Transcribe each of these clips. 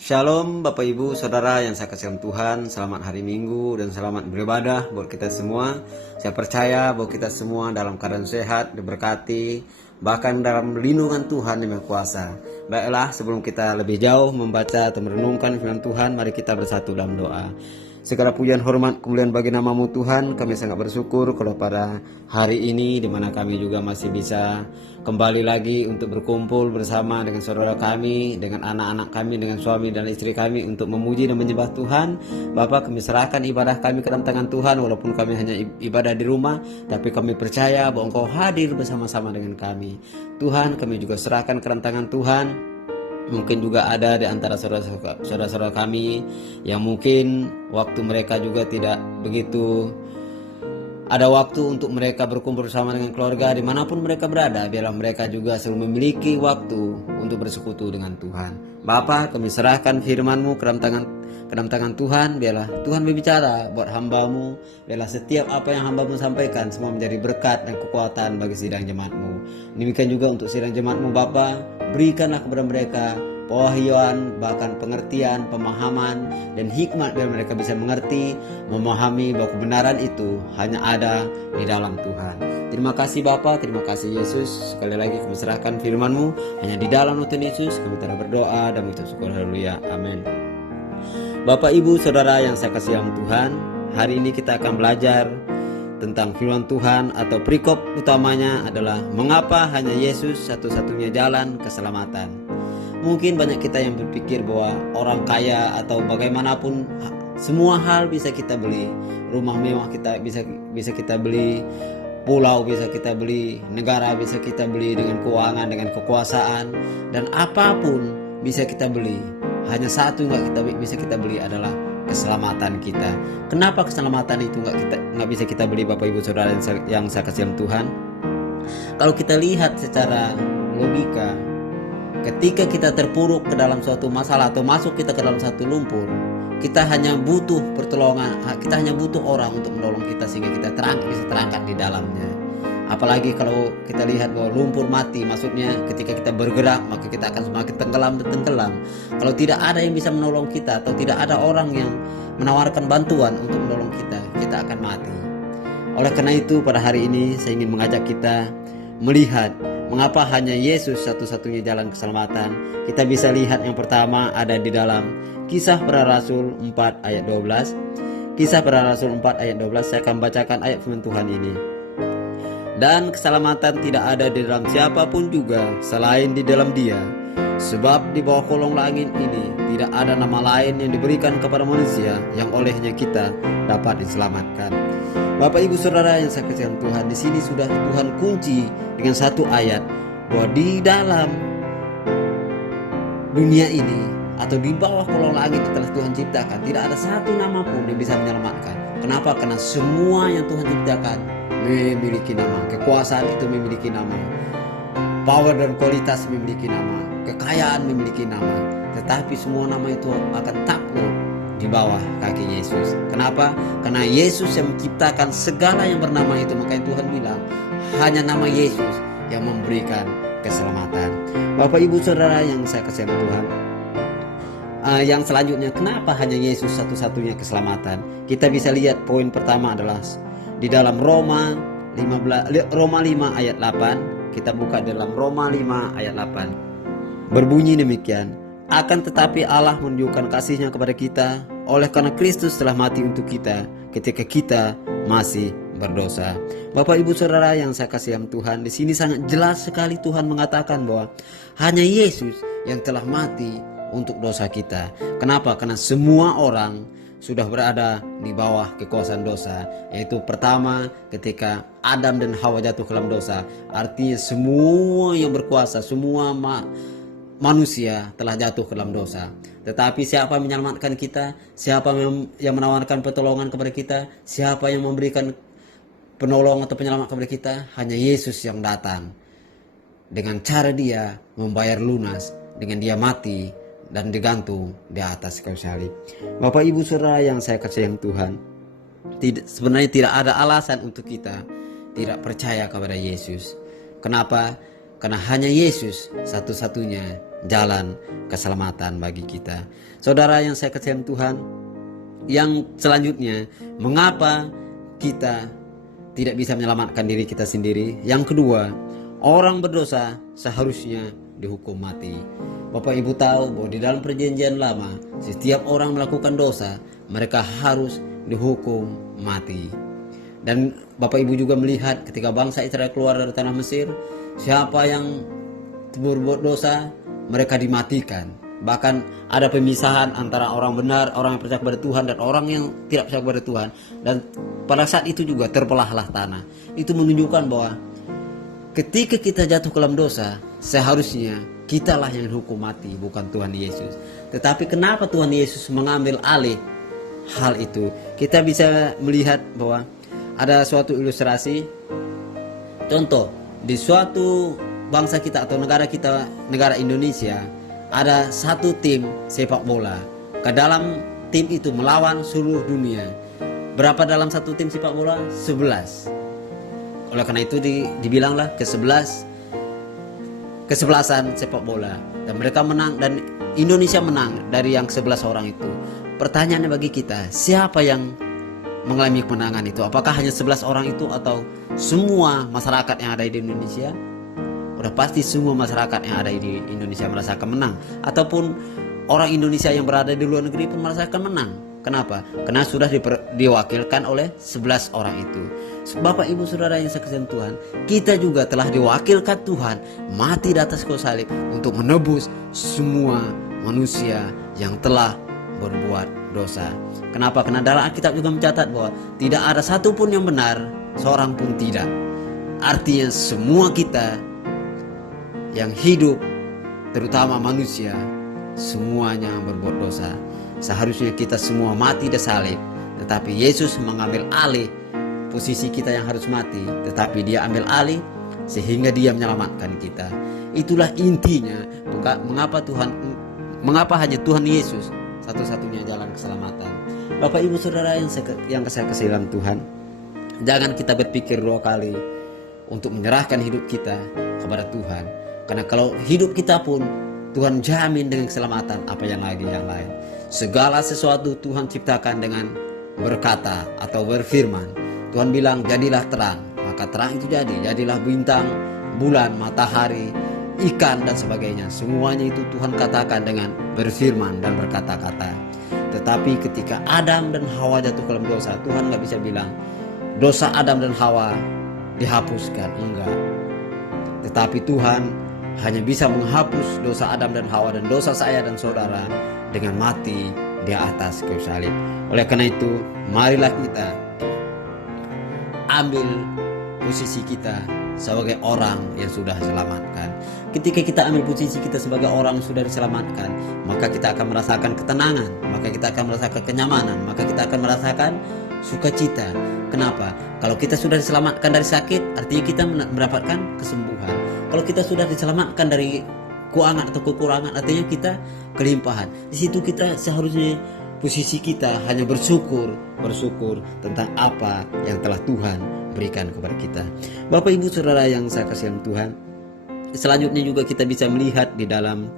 Shalom Bapak Ibu Saudara yang saya kasihi Tuhan. Selamat hari Minggu dan selamat beribadah buat kita semua. Saya percaya bahwa kita semua dalam keadaan sehat, diberkati, bahkan dalam lindungan Tuhan yang Maha Kuasa. Baiklah, sebelum kita lebih jauh membaca atau merenungkan firman Tuhan, mari kita bersatu dalam doa. Segala pujian, hormat, kemuliaan bagi nama-Mu Tuhan. Kami sangat bersyukur kalau pada hari ini di mana kami juga masih bisa kembali lagi untuk berkumpul bersama dengan saudara kami, dengan anak-anak kami, dengan suami dan istri kami untuk memuji dan menyembah Tuhan. Bapa, kami serahkan ibadah kami ke dalam tangan Tuhan, walaupun kami hanya ibadah di rumah, tapi kami percaya bahwa Engkau hadir bersama-sama dengan kami. Tuhan, kami juga serahkan ke dalam tangan Tuhan. Mungkin juga ada di antara saudara-saudara kami yang mungkin waktu mereka juga tidak begitu ada waktu untuk mereka berkumpul bersama dengan keluarga dimanapun mereka berada. Biarlah mereka juga selalu memiliki waktu untuk bersekutu dengan Tuhan. Bapa, kami serahkan firman-Mu ke dalam tangan Tuhan. Biarlah Tuhan berbicara buat hamba-Mu. Biarlah setiap apa yang hamba-Mu sampaikan semua menjadi berkat dan kekuatan bagi sidang jemaat-Mu. Demikian juga untuk sidang jemaat-Mu Bapa, berikanlah kepada mereka pewahyuan, bahkan pengertian, pemahaman, dan hikmat biar mereka bisa mengerti, memahami bahwa kebenaran itu hanya ada di dalam Tuhan. Terima kasih Bapa, terima kasih Yesus. Sekali lagi kami serahkan firman-Mu hanya di dalam nama Tuhan Yesus. Kami telah berdoa dan mengucap syukur. Haleluya. Amin. Bapak, Ibu, Saudara yang saya kasihi Tuhan, hari ini kita akan belajar tentang firman Tuhan, atau perikop utamanya adalah mengapa hanya Yesus satu-satunya jalan keselamatan. Mungkin banyak kita yang berpikir bahwa orang kaya atau bagaimanapun semua hal bisa kita beli. Rumah mewah kita bisa kita beli, pulau bisa kita beli, negara bisa kita beli dengan keuangan, dengan kekuasaan, dan apapun bisa kita beli. Hanya satu nggak bisa kita beli adalah keselamatan kita. Kenapa keselamatan itu nggak bisa kita beli, Bapak Ibu Saudara yang saya kasihi Tuhan? Kalau kita lihat secara logika, ketika kita terpuruk ke dalam suatu masalah atau masuk kita ke dalam satu lumpur, kita hanya butuh pertolongan, kita hanya butuh orang untuk menolong kita sehingga kita bisa terangkat di dalamnya. Apalagi kalau kita lihat bahwa lumpur mati, maksudnya ketika kita bergerak maka kita akan semakin tenggelam dan tenggelam. Kalau tidak ada yang bisa menolong kita atau tidak ada orang yang menawarkan bantuan untuk menolong kita, kita akan mati. Oleh karena itu pada hari ini saya ingin mengajak kita melihat mengapa hanya Yesus satu-satunya jalan keselamatan. Kita bisa lihat yang pertama ada di dalam Kisah Para Rasul 4 ayat 12. Kisah Para Rasul 4 ayat 12, saya akan bacakan ayat firman Tuhan ini. Dan keselamatan tidak ada di dalam siapapun juga selain di dalam Dia. Sebab di bawah kolong langit ini tidak ada nama lain yang diberikan kepada manusia yang olehnya kita dapat diselamatkan. Bapak Ibu Saudara yang saya kasihi Tuhan, di sini sudah Tuhan kunci dengan satu ayat bahwa di dalam dunia ini atau di bawah kolong langit yang telah Tuhan ciptakan tidak ada satu nama pun yang bisa menyelamatkan. Kenapa? Karena semua yang Tuhan ciptakan memiliki nama. Kekuasaan itu memiliki nama, power dan kualitas memiliki nama, kekayaan memiliki nama. Tetapi semua nama itu akan takluk di bawah kaki Yesus. Kenapa? Karena Yesus yang menciptakan segala yang bernama itu. Makanya Tuhan bilang hanya nama Yesus yang memberikan keselamatan. Bapak Ibu Saudara yang saya kasihi Tuhan, yang selanjutnya, kenapa hanya Yesus satu-satunya keselamatan? Kita bisa lihat poin pertama adalah di dalam Roma 5 ayat 8. Kita buka dalam Roma 5 ayat 8. Berbunyi demikian, akan tetapi Allah menunjukkan kasih-Nya kepada kita oleh karena Kristus telah mati untuk kita ketika kita masih berdosa. Bapak Ibu Saudara yang saya kasihi Tuhan, di sini sangat jelas sekali Tuhan mengatakan bahwa hanya Yesus yang telah mati untuk dosa kita. Kenapa? Karena semua orang sudah berada di bawah kekuasaan dosa. Yaitu pertama ketika Adam dan Hawa jatuh ke dalam dosa. Artinya semua yang berkuasa, semua manusia telah jatuh ke dalam dosa. Tetapi siapa yang menyelamatkan kita? Siapa yang menawarkan pertolongan kepada kita? Siapa yang memberikan penolong atau penyelamat kepada kita? Hanya Yesus yang datang. Dengan cara Dia membayar lunas, dengan Dia mati dan digantung di atas kayu salib. Bapak Ibu Saudara yang saya kasihi Tuhan, sebenarnya tidak ada alasan untuk kita tidak percaya kepada Yesus. Kenapa? Karena hanya Yesus satu-satunya jalan keselamatan bagi kita. Saudara yang saya kasihi Tuhan, yang selanjutnya, mengapa kita tidak bisa menyelamatkan diri kita sendiri? Yang kedua, orang berdosa seharusnya dihukum mati. Bapak Ibu tahu bahwa di dalam perjanjian lama, setiap orang melakukan dosa, mereka harus dihukum mati. Dan Bapak Ibu juga melihat ketika bangsa Israel keluar dari tanah Mesir, siapa yang berbuat dosa, mereka dimatikan. Bahkan ada pemisahan antara orang benar, orang yang percaya kepada Tuhan, dan orang yang tidak percaya kepada Tuhan. Dan pada saat itu juga terbelahlah tanah. Itu menunjukkan bahwa ketika kita jatuh ke dalam dosa, seharusnya kitalah yang dihukum mati, bukan Tuhan Yesus. Tetapi kenapa Tuhan Yesus mengambil alih hal itu? Kita bisa melihat bahwa ada suatu ilustrasi. Contoh, di suatu bangsa kita atau negara kita, negara Indonesia, ada satu tim sepak bola. Ke dalam tim itu melawan seluruh dunia. Berapa dalam satu tim sepak bola? 11. Oleh karena itu dibilanglah kesebelasan sepak bola. Dan mereka menang, dan Indonesia menang dari yang 11 orang itu. Pertanyaannya bagi kita, siapa yang mengalami kemenangan itu? Apakah hanya 11 orang itu atau semua masyarakat yang ada di Indonesia? Udah pasti semua masyarakat yang ada di Indonesia merasakan menang. Ataupun orang Indonesia yang berada di luar negeri pun merasakan menang. Kenapa? Karena sudah diwakilkan oleh 11 orang itu. Bapak Ibu Saudara yang saya kasihi Tuhan, kita juga telah diwakilkan Tuhan mati di atas kayu salib untuk menebus semua manusia yang telah berbuat dosa. Kenapa? Karena dalam Alkitab juga mencatat bahwa tidak ada satupun yang benar, seorang pun tidak. Artinya semua kita yang hidup, terutama manusia, semuanya berbuat dosa. Seharusnya kita semua mati di salib, tetapi Yesus mengambil alih posisi kita yang harus mati, tetapi dia ambil alih sehingga dia menyelamatkan kita. Itulah intinya mengapa hanya Tuhan Yesus satu-satunya jalan keselamatan. Bapak Ibu Saudara yang saya kasihi dalam Tuhan, jangan kita berpikir dua kali untuk menyerahkan hidup kita kepada Tuhan. Karena kalau hidup kita pun Tuhan jamin dengan keselamatan, apa yang lagi yang lain. Segala sesuatu Tuhan ciptakan dengan berkata atau berfirman. Tuhan bilang jadilah terang, maka terang itu jadi. Jadilah bintang, bulan, matahari, ikan dan sebagainya. Semuanya itu Tuhan katakan dengan berfirman dan berkata-kata. Tetapi ketika Adam dan Hawa jatuh ke dalam dosa, Tuhan gak bisa bilang dosa Adam dan Hawa dihapuskan, enggak. Tetapi Tuhan hanya bisa menghapus dosa Adam dan Hawa dan dosa saya dan saudara dengan mati di atas kayu salib. Oleh karena itu, marilah kita ambil posisi kita sebagai orang yang sudah diselamatkan. Ketika kita ambil posisi kita sebagai orang yang sudah diselamatkan, maka kita akan merasakan ketenangan, maka kita akan merasakan kenyamanan, maka kita akan merasakan sukacita. Kenapa? Kalau kita sudah diselamatkan dari sakit, artinya kita mendapatkan kesembuhan. Kalau kita sudah diselamatkan dari keuangan atau kekurangan, artinya kita kelimpahan. Di situ kita seharusnya posisi kita hanya bersyukur tentang apa yang telah Tuhan berikan kepada kita. Bapak Ibu Saudara yang saya kasihi Tuhan, selanjutnya juga kita bisa melihat di dalam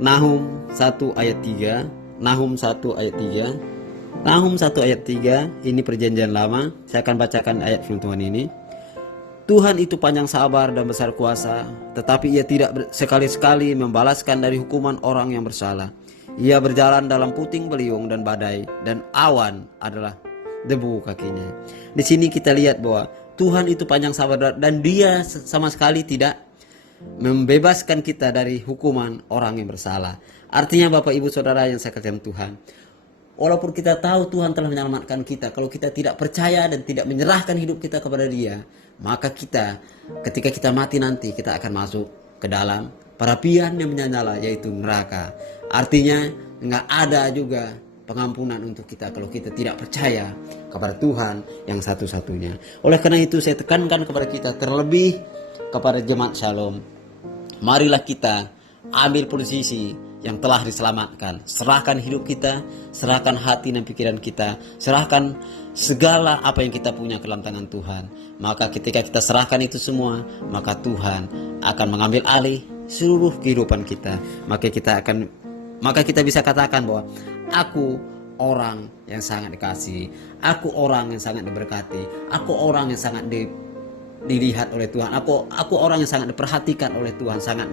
Nahum 1 ayat 3. Nahum 1 ayat 3. Nahum 1 ayat 3, ini perjanjian lama. Saya akan bacakan ayat firman Tuhan ini. Tuhan itu panjang sabar dan besar kuasa, tetapi ia tidak sekali-sekali membalaskan dari hukuman orang yang bersalah. Ia berjalan dalam puting beliung dan badai, dan awan adalah debu kakinya. Di sini kita lihat bahwa Tuhan itu panjang sabar dan dia sama sekali tidak membebaskan kita dari hukuman orang yang bersalah. Artinya Bapak Ibu Saudara yang saya kasihi Tuhan, walaupun kita tahu Tuhan telah menyelamatkan kita, kalau kita tidak percaya dan tidak menyerahkan hidup kita kepada Dia, maka kita ketika kita mati nanti kita akan masuk ke dalam perapian yang menyala, yaitu neraka. Artinya nggak ada juga pengampunan untuk kita kalau kita tidak percaya kepada Tuhan yang satu-satunya. Oleh karena itu saya tekankan kepada kita, terlebih kepada jemaat Shalom, marilah kita ambil posisi yang telah diselamatkan. Serahkan hidup kita, serahkan hati dan pikiran kita, serahkan segala apa yang kita punya ke dalam tangan Tuhan. Maka ketika kita serahkan itu semua, maka Tuhan akan mengambil alih seluruh kehidupan kita. Maka kita bisa katakan bahwa aku orang yang sangat dikasihi, aku orang yang sangat diberkati, aku orang yang sangat dilihat oleh Tuhan, aku orang yang sangat diperhatikan oleh Tuhan, sangat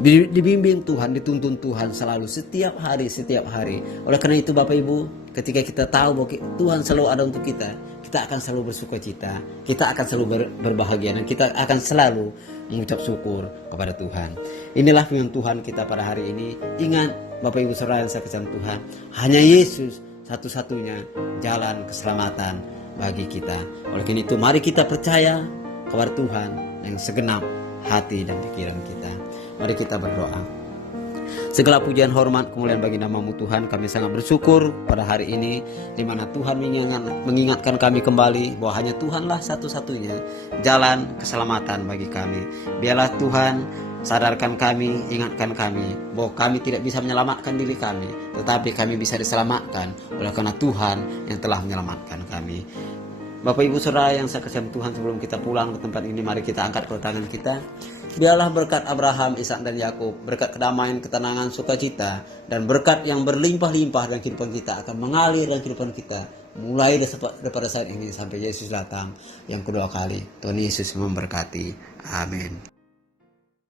dibimbing Tuhan, dituntun Tuhan selalu setiap hari. Oleh karena itu Bapak Ibu, ketika kita tahu bahwa Tuhan selalu ada untuk kita akan selalu bersukacita, kita akan selalu berbahagia, dan kita akan selalu mengucap syukur kepada Tuhan. Inilah firman Tuhan kita pada hari ini. Ingat Bapak Ibu saudara yang saya kasihi Tuhan, hanya Yesus satu-satunya jalan keselamatan bagi kita. Oleh karena itu mari kita percaya kepada Tuhan yang segenap hati dan pikiran kita. Mari kita berdoa. Segala pujian, hormat, kemuliaan bagi nama-Mu Tuhan. Kami sangat bersyukur pada hari ini, di mana Tuhan mengingatkan kami kembali bahwa hanya Tuhanlah satu-satunya jalan keselamatan bagi kami. Biarlah Tuhan sadarkan kami, ingatkan kami bahwa kami tidak bisa menyelamatkan diri kami, tetapi kami bisa diselamatkan oleh karena Tuhan yang telah menyelamatkan kami. Bapak Ibu Saudara yang saya kasihi Tuhan, sebelum kita pulang ke tempat ini, mari kita angkat kedua tangan kita. Biarlah berkat Abraham, Ishak dan Yakub, berkat kedamaian, ketenangan, sukacita, dan berkat yang berlimpah-limpah dalam kehidupan kita akan mengalir dalam kehidupan kita, mulai daripada saat ini sampai Yesus datang yang kedua kali. Tuhan Yesus memberkati. Amin.